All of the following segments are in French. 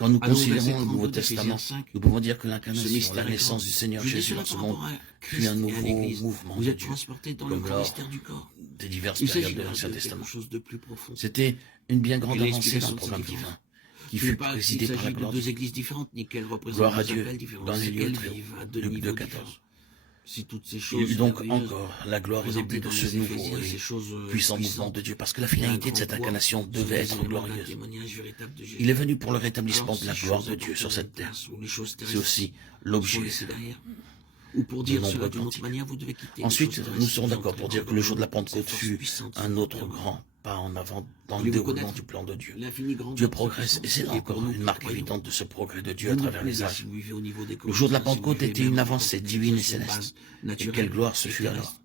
Quand nous Allons au verset considérons le Nouveau 32 d'Éphésiens Testament, 5. nous pouvons dire que Ce l'incarnation, mystère la est grand. naissance du Seigneur Je dis Jésus cela dans ce par monde, rapport à fut Christ un et à nouveau l'Église. mouvement Vous de êtes Dieu, transportés dans le comme grand lors mystère du corps. des diverses Il périodes s'agit de là l'Ancien de Testament. quelque chose de plus profond. C'était une bien grande Quelle est avancée dans le l'explication de cette programme différence? divin, qui Ce n'est fut pas qu'il présidé par la s'agit de gloire de deux Dieu. églises différentes, ni qu'elles représentent Gloire à deux Dieu appels différents, dans les c'est lieux qu'elles très hauts. vivent à deux Luc niveaux 2,14. différents. Si toutes ces Il y choses eut donc merveilleuses encore la gloire au présentées début de dans ce les nouveau Éphésiens, et ces choses puissant mouvement puissantes, de Dieu, parce que la et un finalité de grand cette poids, incarnation sont devait des être éléments d'un glorieuse. témoignage véritable de Jésus. Il est venu pour le Alors, rétablissement de la ces gloire choses de Dieu sur importantes cette terre. où les choses C'est terrestres aussi sont l'objet laissées derrière. Ou pour de dire cela nombreux d'une autre cantiques. manière, vous devez quitter les Ensuite, choses nous terrestres serons pour d'accord entrer pour dans dire que le jour de la cette Pentecôte force fut puissante, un autre superbe. grand pas en avant dans le Voulez-vous déroulement connaître du plan de Dieu. l'infinie grandeur Dieu de sa progresse, et puissance c'est là et pour encore nous une qui marque croyons, évidente de ce progrès de Dieu à vous ne travers pouvez les pas, âges. si vous vivez au niveau des Le jour de la commentaires, si vous Pentecôte vivez était même une en avancée tant que divine et sur une céleste. base Et naturelle quelle gloire ce et fut terrestre. alors.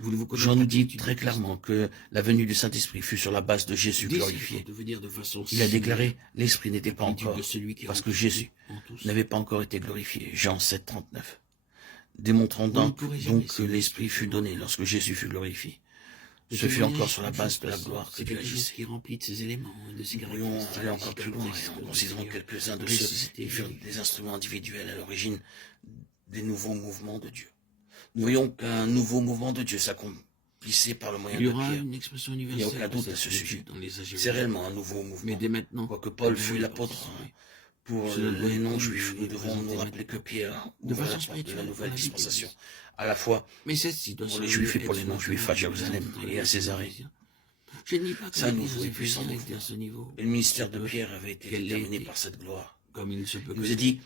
Voulez-vous connaître Jean nous la dit plénitude très du Christ? clairement que la venue du Saint-Esprit fut sur la base de Jésus glorifié. De vous dire de façon Il a similaire, déclaré, l'Esprit n'était la pas plénitude encore, de celui qui parce que remplit Jésus tout en tous. n'avait pas encore été glorifié. Jean 7, 39. Démontrant Vous ne donc, pourrez jamais que savoir l'Esprit ce fut que donné c'est. lorsque Jésus fut glorifié. Le Ce fut témoignage encore sur la d'une base chose de la puissante, gloire que c'est Dieu quelque chose agissait. qui est rempli de ses éléments et de ses Nous pourrions caractéristiques. aller encore plus loin caractéristiques en de considérant Seigneur. quelques-uns de ceux Ressuscité qui furent vivant. des instruments individuels à l'origine des nouveaux mouvements de Dieu. Nous voyons qu'un nouveau mouvement de Dieu s'accomplissait par le moyen Il y de aura Pierre. une expression Il n'y a universelle aucun doute à ce cette sujet. étude dans les âges C'est réellement un nouveau Mais mouvement. dès maintenant, Quoique Paul nous fût devons y l'apôtre participer. pour Cela doit les être non-juifs, nous connu et devons nous présenté rappeler que Pierre de ouvre la façon porte de la spirituelle nouvelle dans la vie de dispensation, l'Église. à la fois Mais celle-ci doit pour les se juifs et pour être les non-juifs à directement Jérusalem présentée dans et à les Césarée. Éphésiens. Je ne dis pas que C'est un l'Église nouveau et des puissant Éphésiens mouvement. était à ce niveau, Et le ministère de peu Pierre avait été qu'elle déterminé l'ait par cette gloire. comme il se peut Il que nous est dit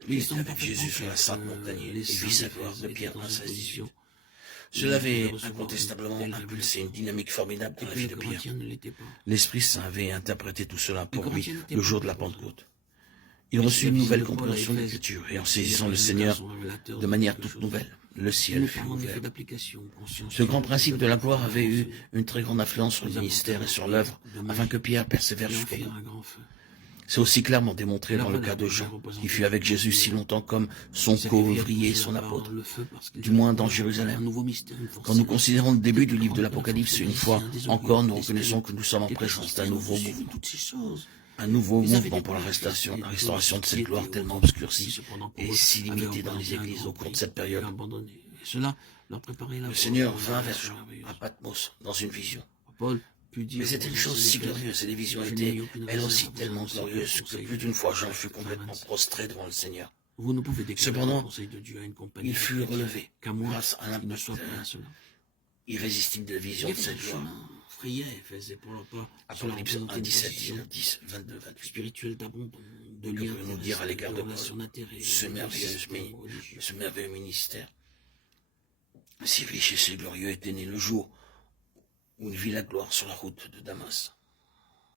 Mais qu'il il était semble avec parfaitement Jésus sur la clair sainte que montagne et les vit saints sa d'Éphèse gloire de étaient Pierre dans 1, une 16, 18. position Cela de avait recevoir incontestablement une telle impulsé une révélation. dynamique formidable Et dans la que vie les de Pierre. Corinthiens ne l'étaient pas. L'Esprit Saint avait interprété tout cela Les pour lui Corinthiens n'étaient le pas jour de la des apôtres. Pentecôte. Il Mais reçut c'est une la nouvelle visite de Paul à compréhension de Éphèse l'Écriture, et en qui saisissant le résulta Seigneur son révélateur de manière quelque toute chose. nouvelle, le Il ciel ne fut parle en effet ouvert. d'application consciente. Ce grand principe de la gloire avait eu une très grande influence sur le ministère et sur l'œuvre, afin que Pierre persévère Et en jusqu'au firent bout. un grand feu. C'est aussi clairement démontré dans le cas de Jean, qui fut avec Jésus si longtemps comme son co-ouvrier et son apôtre, du moins dans Jérusalem. Quand nous considérons le début du livre de l'Apocalypse, une fois encore, nous reconnaissons que nous sommes en présence d'un nouveau mouvement. Un nouveau mouvement pour la restauration de cette gloire tellement obscurcie et si limitée dans les églises au cours de cette période. Le Seigneur vint vers Jean, à Patmos, dans une vision. Mais c'était une chose si glorieuse, et les visions étaient, elles aussi, tellement glorieuses que plus d'une fois Jean fut complètement prostré devant le Seigneur. Cependant, il fut relevé grâce à l'impact irrésistible de la vision de cette gloire. Apocalypse 1, 17, 10, 22, 28. Spirituel d'abondance, de Que lien, peut-nous dire à l'égard de Paul, ce ce merveilleux ministère, si riche et si glorieux était né le jour où il vit la gloire sur la route de Damas.